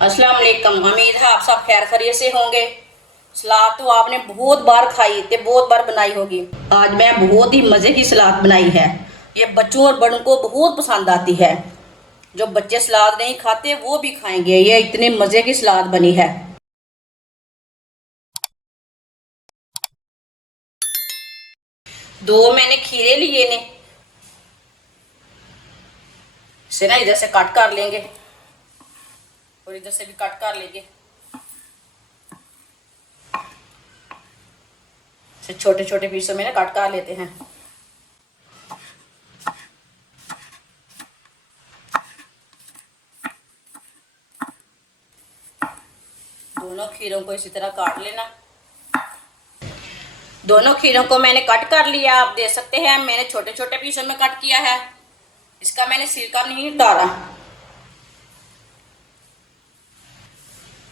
अस्सलाम वालेकुम। उम्मीद है आप सब खैर खैरियत से होंगे। सलाद तो आपने बहुत बार खाई ते बहुत बार बनाई होगी। आज मैं बहुत ही मज़े की सलाद बनाई है। ये बच्चों और बड़ों को बहुत पसंद आती है। जो बच्चे सलाद नहीं खाते वो भी खाएंगे। ये इतने मज़े की सलाद बनी है। दो मैंने खीरे लिए ने, इसे ना इधर से कट कर लेंगे और इधर से भी कट कर लेंगे। इसे छोटे छोटे पीसों में ना कट कर लेते हैं। दोनों खीरों को इसी तरह काट लेना। दोनों खीरों को मैंने कट कर लिया। आप देख सकते हैं मैंने छोटे छोटे पीसों में कट किया है। इसका मैंने छिलका नहीं उतारा।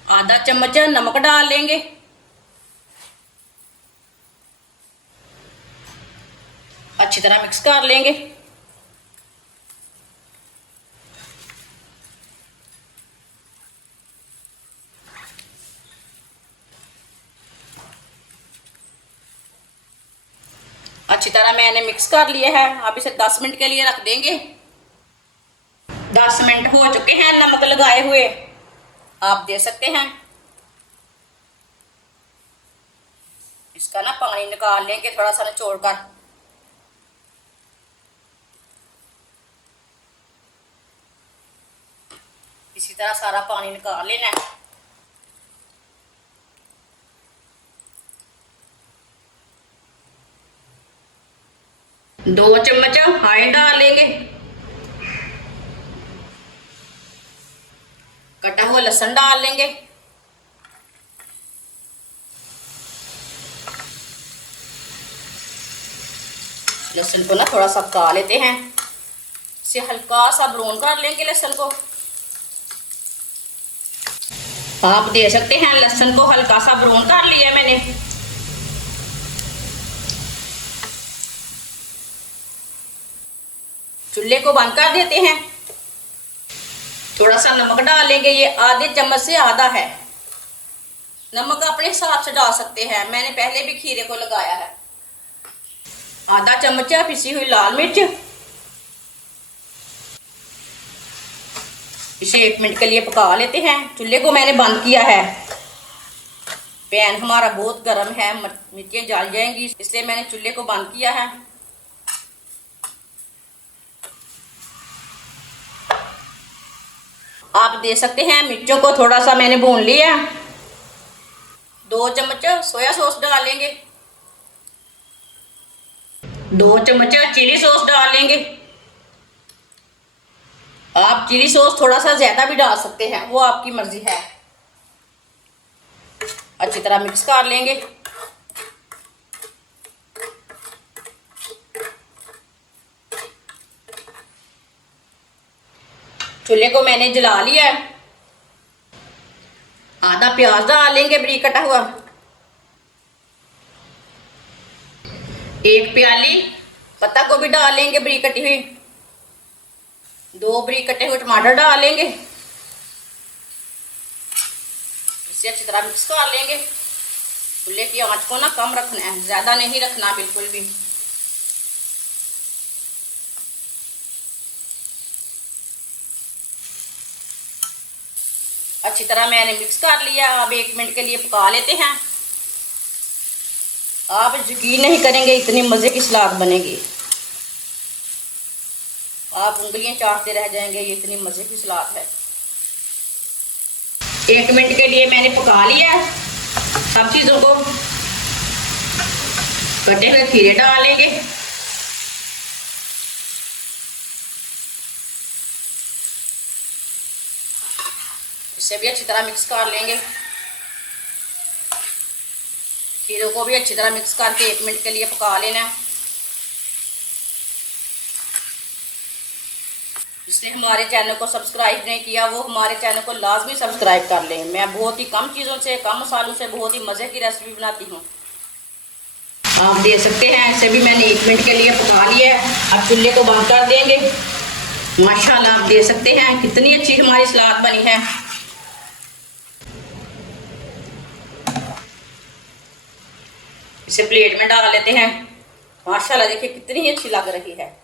आधा चम्मच नमक डाल लेंगे। अच्छी तरह मिक्स कर लेंगे। अच्छी तरह मैंने मिक्स कर लिया है। अब इसे 10 मिनट के लिए रख देंगे। 10 मिनट हो चुके हैं नमक लगाए हुए, आप देख सकते हैं। इसका ना पानी निकाल लेंगे थोड़ा सा निचोड़ कर। इसी तरह सारा पानी निकाल लेना है। दो चम्मच ऑयल डाल लेंगे। कटा हुआ लहसुन डाल लेंगे। लहसुन को ना थोड़ा सा पका लेते हैं। इसे हल्का सा ब्राउन कर लेंगे लहसुन को। आप देख सकते हैं लहसुन को हल्का सा ब्राउन कर लिया मैंने। चूल्हे को बंद कर देते हैं। थोड़ा सा नमक डालेंगे। ये आधे चम्मच से आधा है। नमक अपने हिसाब से डाल सकते हैं। मैंने पहले भी खीरे को लगाया है। आधा चम्मच पिसी हुई लाल मिर्च। इसे 1 मिनट के लिए पका लेते हैं। चूल्हे को मैंने बंद किया है। पैन हमारा बहुत गर्म है, मिर्चें जल जाएंगी, इसलिए मैंने चूल्हे को बंद किया है। आप देख सकते हैं मिर्चों को थोड़ा सा मैंने भून लिया। 2 चम्मच सोया सॉस डालेंगे। 2 चम्मच चिली सॉस डालेंगे। आप चिली सॉस थोड़ा सा ज्यादा भी डाल सकते हैं, वो आपकी मर्जी है। अच्छी तरह मिक्स कर लेंगे। चूल्हे को मैंने जला लिया है। आधा प्याज डाल लेंगे बारीक कटा हुआ। 1 प्याली पत्ता गोभी डाल लेंगे बारीक कटी हुई। 2 बारीक कटे हुए टमाटर डाल लेंगे। इसे अच्छी तरह मिक्स कर लेंगे। चूल्हे की आंच को ना कम रखना है, ज्यादा नहीं रखना बिल्कुल भी। अच्छी तरह मैंने मिक्स कर लिया। अब 1 मिनट के लिए पका लेते हैं। आप यकीन नहीं करेंगे इतनी मज़े की सलाद बनेगी, आप उंगलियां चाटते रह जाएंगे। ये इतनी मज़े की सलाद है। 1 मिनट के लिए मैंने पका लिया सब चीज़ों को। कटे हुए खीरे डालेंगे। इसे भी अच्छी तरह मिक्स कर लेंगे। खीरों को भी अच्छी तरह मिक्स करके 1 मिनट के लिए पका लेना है। जिसने हमारे चैनल को सब्सक्राइब नहीं किया वो हमारे चैनल को लाजमी सब्सक्राइब कर लें। मैं बहुत ही कम चीज़ों से, कम मसालों से बहुत ही मज़े की रेसिपी बनाती हूँ। आप देख सकते हैं इसे भी मैंने 1 मिनट के लिए पका लिया है। अब चूल्हे को बंद कर देंगे। माशाल्लाह आप देख सकते हैं कितनी अच्छी हमारी सलाद बनी है। इसे प्लेट में डाल लेते हैं। माशाल्लाह देखिए कितनी ही अच्छी लग रही है।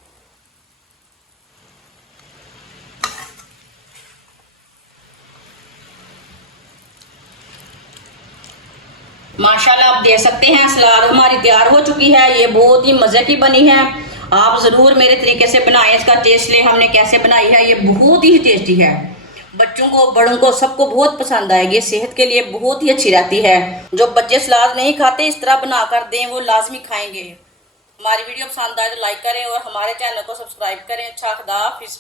माशाल्लाह आप देख सकते हैं सलाद हमारी तैयार हो चुकी है। ये बहुत ही मज़े की बनी है। आप ज़रूर मेरे तरीके से बनाएं। इसका टेस्ट ले हमने कैसे बनाई है, ये बहुत ही टेस्टी है। बच्चों को बड़ों को सबको बहुत पसंद आएगी। सेहत के लिए बहुत ही अच्छी रहती है। जो बच्चे सलाद नहीं खाते इस तरह बना कर दें वो लाजमी खाएंगे। हमारी वीडियो पसंद आए तो लाइक करें और हमारे चैनल को सब्सक्राइब करें। अच्छा, खुदा हाफिज़।